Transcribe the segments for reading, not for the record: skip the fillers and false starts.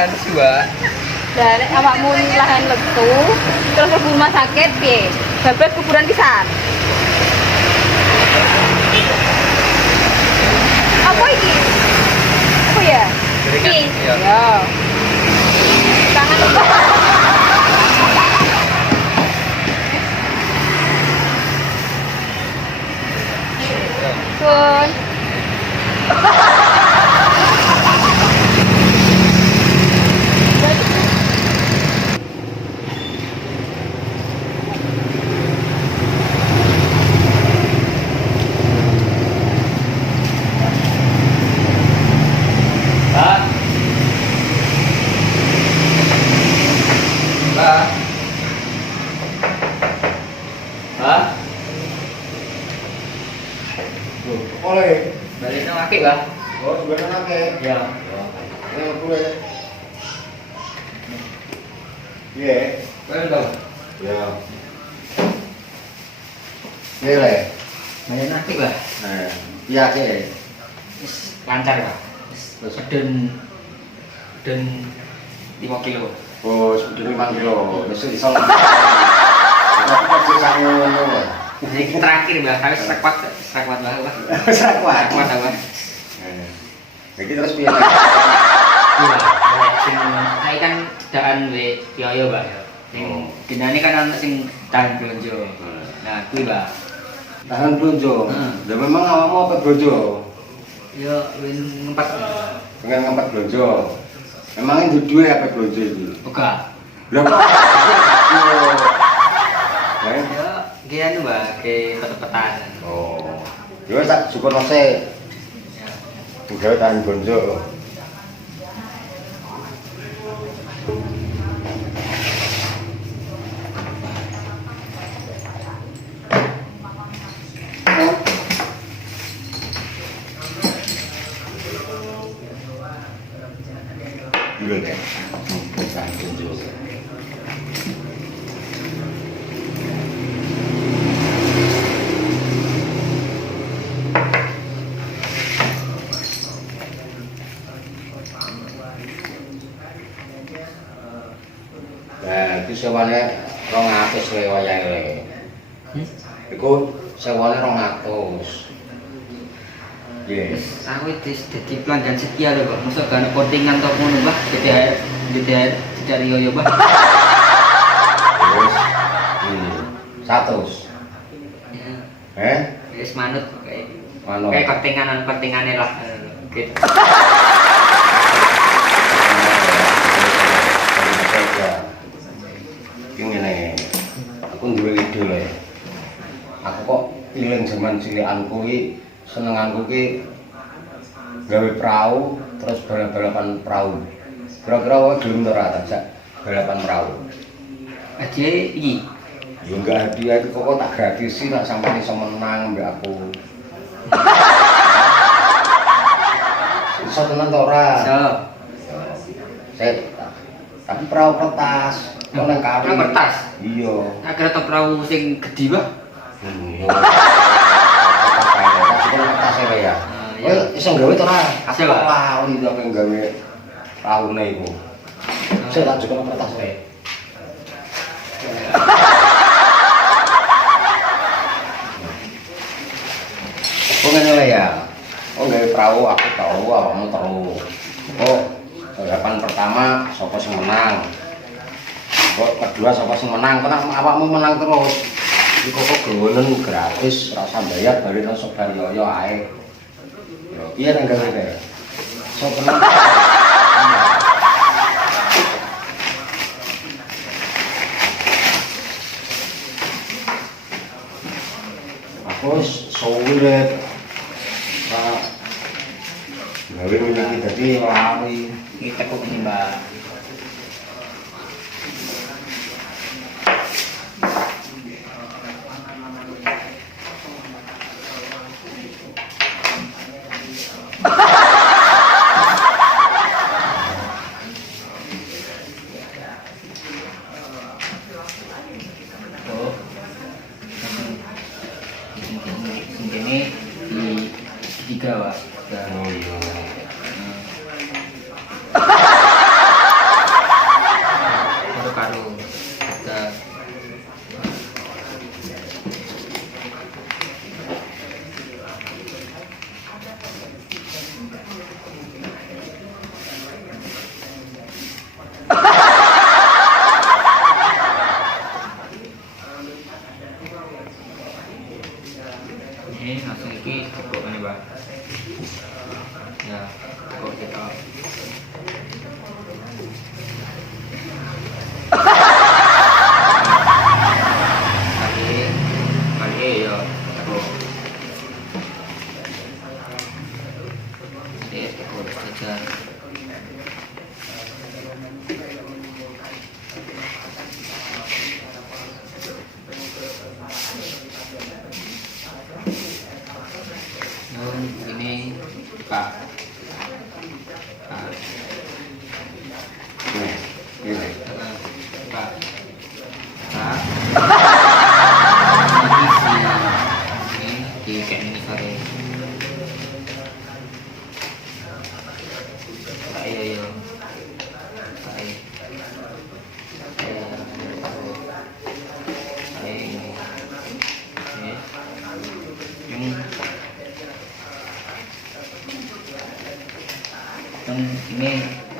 gimana sih, Mbak? Dan awakmu lahan lesu, terus ke rumah sakit piye? Bablas kuburan pisan. Apa iki? Apa ya? Jaringan, Iki. iya. Ya. Tangan lupa. Kun. Mbak. Mbak. Mbak. Oleh. Balik nang akeh, Mbak. Oh, sebenarnya nake. Ya. Yang boleh. Iya. Balik dong. Ya. Iya le. Balik akeh, Mbak. Nah, iya ke. Wis lancar, Mbak. Wis den 5 kilo. Oh, sudah 5 kilo. Besok iso. Tapi masih sangat ngono. Ini terakhir, Mbak. Harus sekuat Mbak. Sakwat. Sekuat, Mbak. Jadi terus piye? Iya, sing saya kan daan we yoyo, Mbak. Sing gendane kan ana sing tahan blonjo. Nah, kuwi, Mbak. Tahan blonjo. Ya memang awakmu apa blonjo? Yo win ngempet. Pengen ngempet blonjo. Memang itu duwe apa blonjo iki? Buka. Lha kok? Yo gian, Mbak, ke pet-petan. Oh. Yo tak syukur nose. Ya. Udah tahan blonjo. Dulu deh. Tahan blonjo. Nah, itu sewane 200 le wayahe le. Iku sewane 200. Yes. Aku wis dadi pelanggan setia lho, Mbak. Mosok gak ana kontingan to ngono, Mbak. Gede dari yoyo, Mbak. Terus 100. Ya, wis manut kayak Manut. kayak kontingane lah. Gitu. Iki ngene. Aku duwe ide lho. Aku kok ilang zaman cilikanku iki senenganku iki gawe perahu terus balap-balapan perahu. Kira-kira kowe gelem ta ora tak balapan perahu? Aja iki. Ya enggak hadiah itu kok tak gratisi nak sampai iso menang mbak aku. Iso tenan ta ora? So, Tapi perahu kertas. Kok nang kari. perahu kertas? Iya. akhirnya to perahu sing gedhi, Mbak. Kertas ya ya. Iya. Kowe iso gawe ta ora? Hasil, Pak. Wah, iki aku gawe praune iku. Saya tak juga kertas wae. Kok ngene lho ya. Oh gawe perahu aku tahu awakmu tahu. Oh, balapan pertama sapa sing menang. Kok kedua sapa sing menang? Kok awakmu menang terus. Iku kok golen gratis, ora usah bayar bari nang sobar yoyo ae. Yo, piye nang gawe kae? Sok menang. Aku sulit. Gawe menang dadi lali. Iki tekuk ini, Mbak. Ini di tiga, Pak. Oh iya.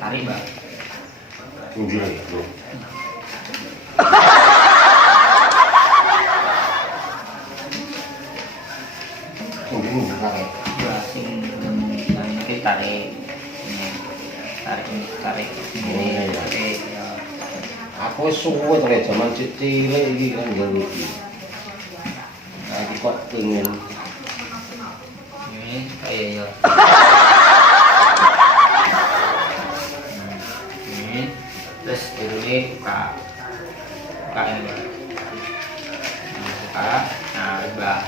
tarik, Mbak. Tunjuk ya, Bro. Tunjuk tarik. Ya, sing nanti tarik. Ini. Tarik. Ini, iya. tarik. Ya. Aku wis suwe to lek jaman cilik iki kan njaluk iki. Aku kok pengen Ini, kayak ya. Ini, terus ini buka ini, Mbak. Nah, buka, nah, Mbak.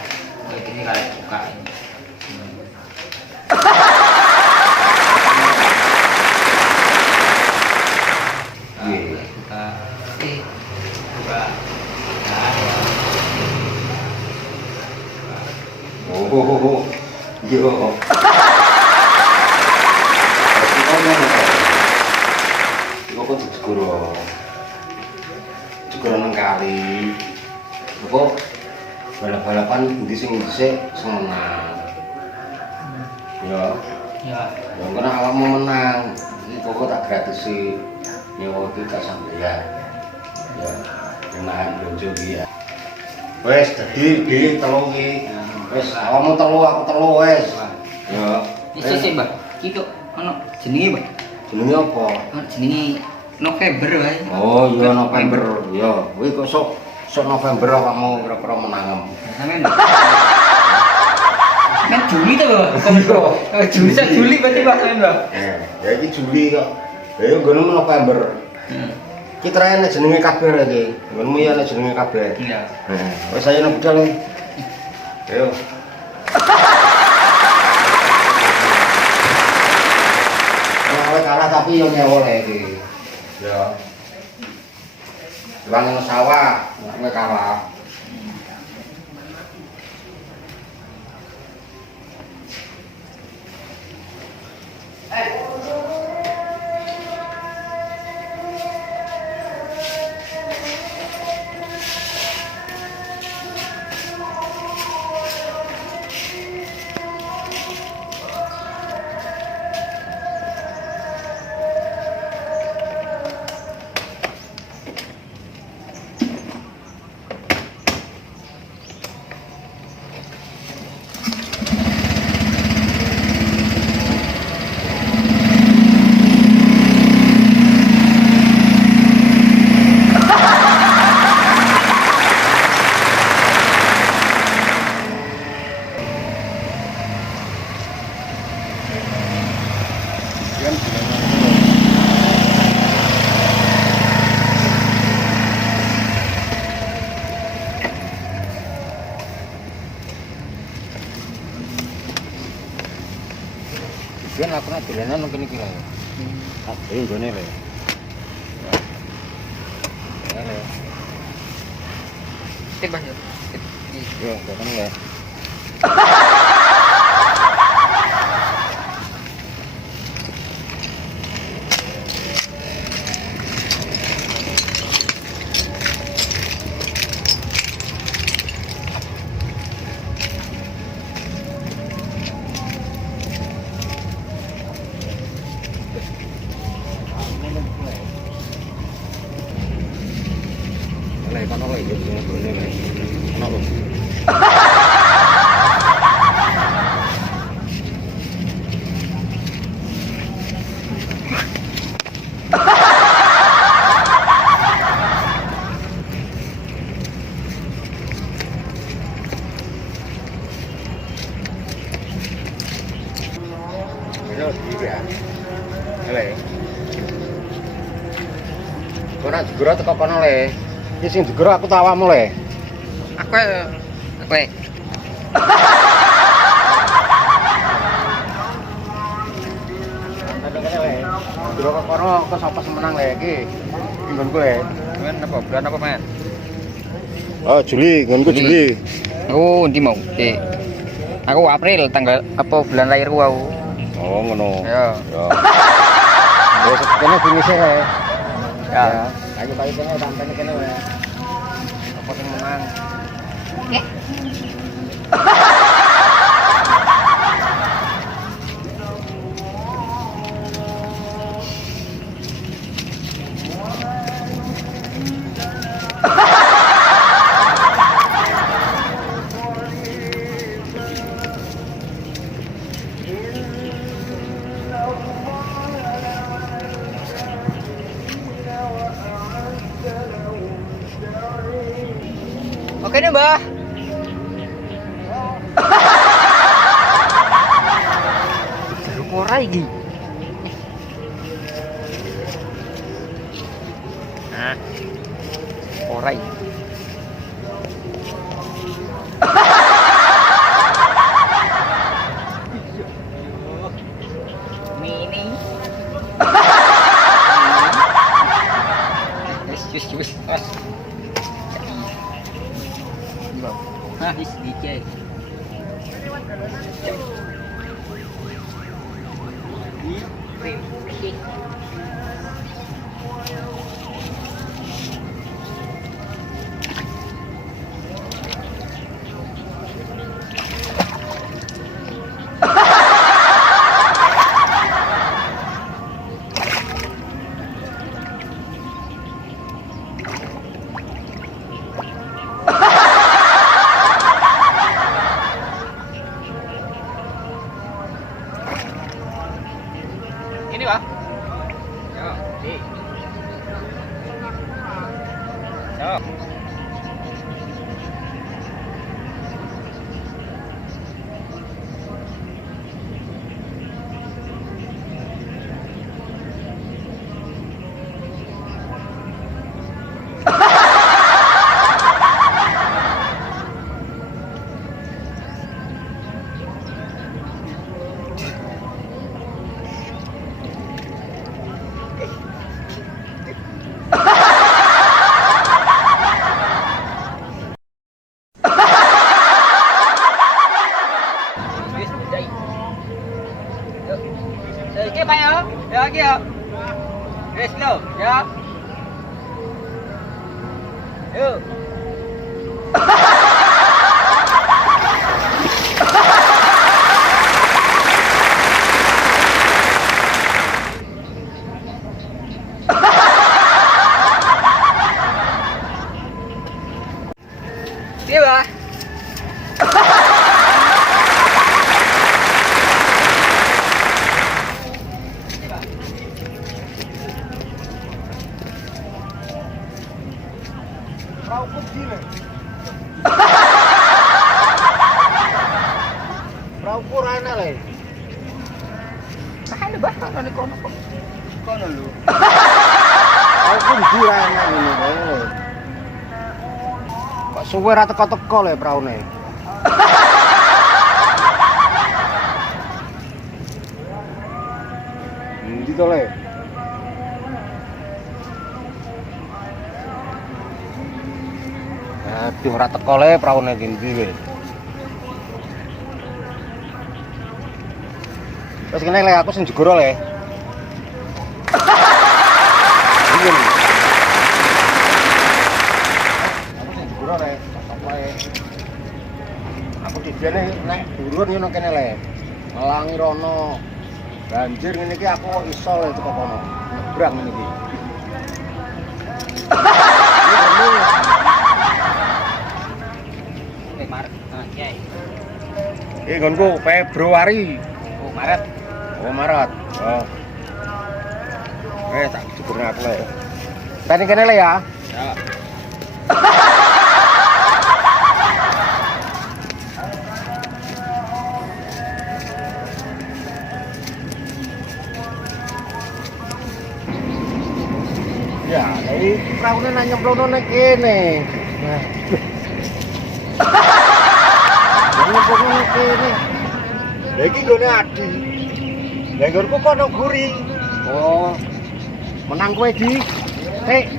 Kayak gini kalian buka ini. Iya. Buka, buka. Nah, ya. oh. Yo. Iku kok digoro. Digoro nang kali. Kok balap-balapan endi sing dhisik sing menang. Yo. Ya. Ya kena awakmu menang. Iki kok tak gratisi nyewa iki tak sampeyan. Ya. Kenahan bojo iki ya. Wes dadi di telu iki. Wes awakmu telu aku telu wes. Ya. Iki sih, Mbak. Iki kok ono jenenge, Mbak. Jenenge apa? Ono jenenge November wae. Oh iya November. Ya, kuwi kok sok November awakmu kira-kira menangem. Sampeyan. Kan Juli to, Mbak. Juli sak Juli berarti Pak sampeyan, Mbak. Ya iki Juli kok. Ya nggonmu November. Iki trene jenenge kabeh iki. Nggonmu ya nek jenenge kabeh. Iya. Wes ayo nang budal. Ayo. Kowe kalah tapi yo nyewa lek iki. Ya. Wong sawah, kowe kalah. Biyen aku nek dolanan nang kene iki lho. Tak dhewe nggone lho. Ya lho. Tebas yo. Yo, datang ya. Lek kono kok iki ngene lek. Ono lho. Ayo iki ya. Lek. Ora digoro teko kono le. Iki sing digoro aku tak awakmu le. Aku. Digoro kok kono kok sapa sing menang le iki. Nggonku le. Bulan apa? Bulan apa, Man? Oh, Juli, nggonku Juli. Oh, ndi mau? Aku April tanggal apa bulan lahirku aku. Oh, ngono. Ya. Ya. Ya sekene finise le. Ya. Ayo bali kene sampeyan kene wae. Apa sing menang? kene, Mbah. Jeruk ora iki. Nah. Ora iki. Mini. Wis. Nah, wis dicek. Ini, Pak. Yo, di. Yo. Wis dicek. Yo. Iki, Pak yo. Yo iki yo. Wis lo, ya. Yuk. Iya, Bah. Perahu kok gile. Perahu pura enak le. Makanya, Bah, kalau kono kok. Kono lho. Perahu kok gile enak ini kok. Kok suwe ra teko-teko le praune. Ndi to le? Aduh ora teko le praune iki ndi le. Wis kene le aku sing jegoro le. Iya. Aku sing jegoro le, cocok wae. Aku dijene nek durun yo nang kene le. Ngelangi rono. Banjir ngene iki aku kok iso le teko kono. Nyebrang ngene iki. Maret. Nah, Kiai. Iki nggonku Februari. Oh, Maret. Oh, Maret. Oh. Tak cukurnya aku le. Tadi kene le ya. Ya. Ya, dari praune nang nyemplungno nek kene. Nah. Nyemplungno nek kene. Lah iki nggone Adi. Lah nggonku kono guri. Oh. Menang kowe di. Hei.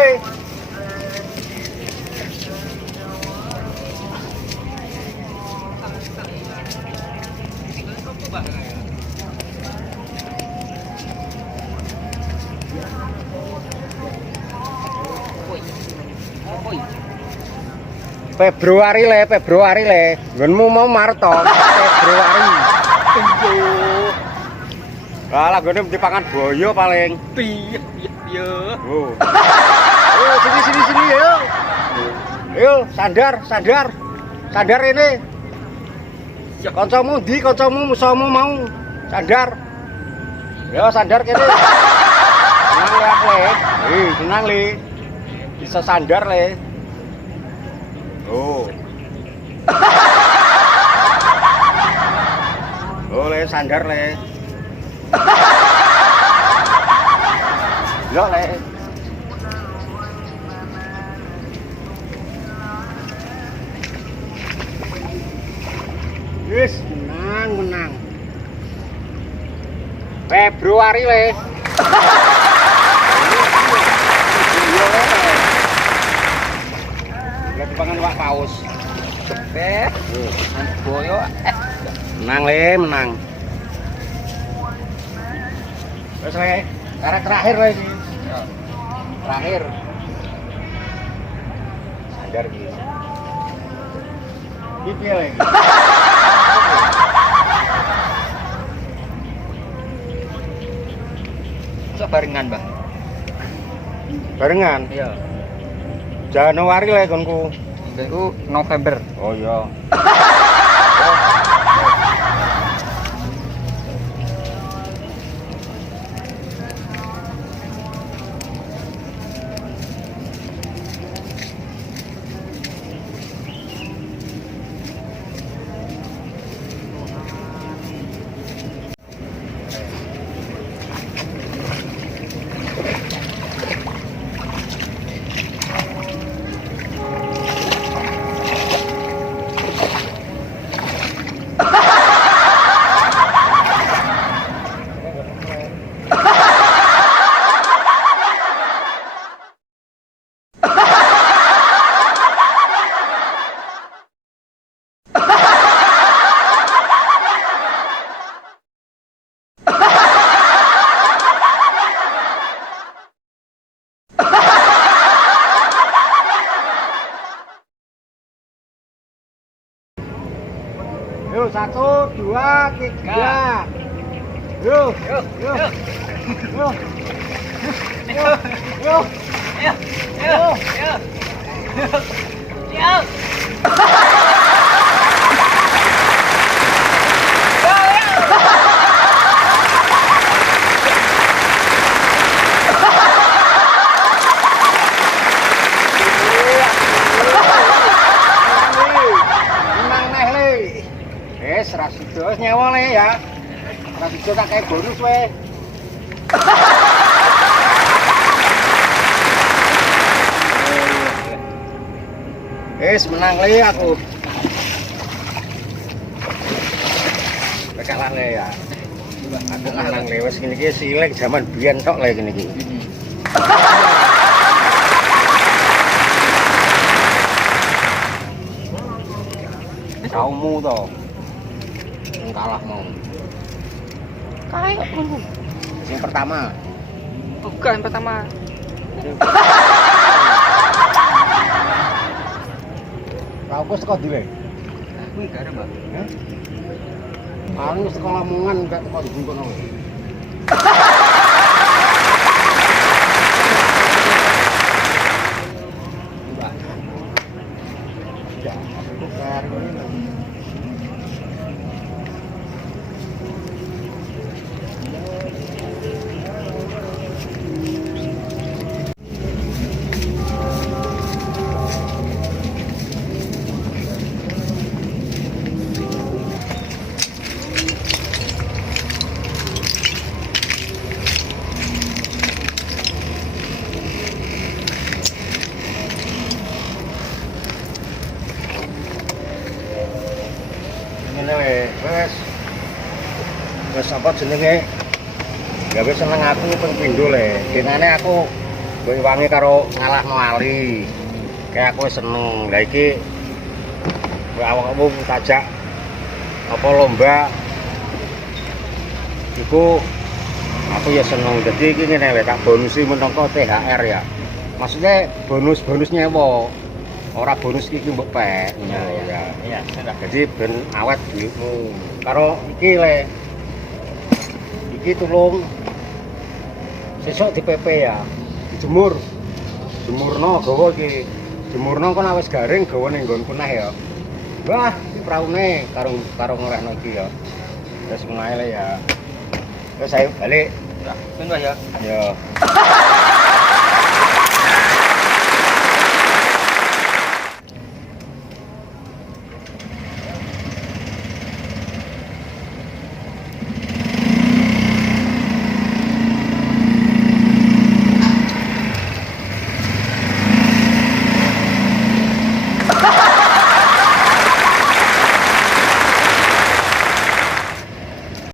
le. Februari le. Nggonmu mau Maret to. Februari. Alah gone dipangan boyo paling. Piye. Oh. Yo sini yo. Yo sadar. Sadar ini. Kancamu ndi kancamu musuhmu mau sadar. Yo sadar kene. Tenang le aku le. Tenang le. Bisa sadar le. Oh. Oh le sadar le. Yo le. Wis menang. Februari le. Lihat dipangan Pak Paus. Boyo. Menang le, menang. Wis le, karek terakhir le iki. Terakhir. Sadar iki. Iki piye le iki? Barengan, Bang. Barengan. Iya. Januari le konku. Itu November. Oh iya. Yo 1, 2, 3. Yo. Rasido wis nyewa le ya. Rasido tak kayak bonus we. Menang le aku. Kalah le ya. Aku menang le wis ngene iki silek zaman biyen tok le ngene iki. Kaumu to. Kalah mau. Kayak ngono. Yang pertama. Bukan yang pertama. Kau kok sekolah dile? Kuwi gak ada, Mbak. Paling sekolah Lamongan gak kok dibungkukno. Ya, aku karo ini. Wes apa jenenge? Gawe seneng aku ping pindho le. Denane aku mbok iwangi karo ngalahno Ali. Kayak aku seneng. Lah iki awakmu tajak apa lomba iku aku ya seneng. Jadi iki ngene lho, tak bonusi menangka THR ya. Maksudnya bonus nyewa. Ora bonus iki mbok pek. Iya, sudah. Jadi ben awet duitmu. Karo iki le. Iki tulung sesuk di PP ya. Dijemur. Jemurno gawa iki. Jemurno kon wis garing gawa ning nggonku neh ya. Wah, iki praune karo ngolehno iki ya. Terus mengae le ya. Terus ayo balik. Ya, ben ya. Ya.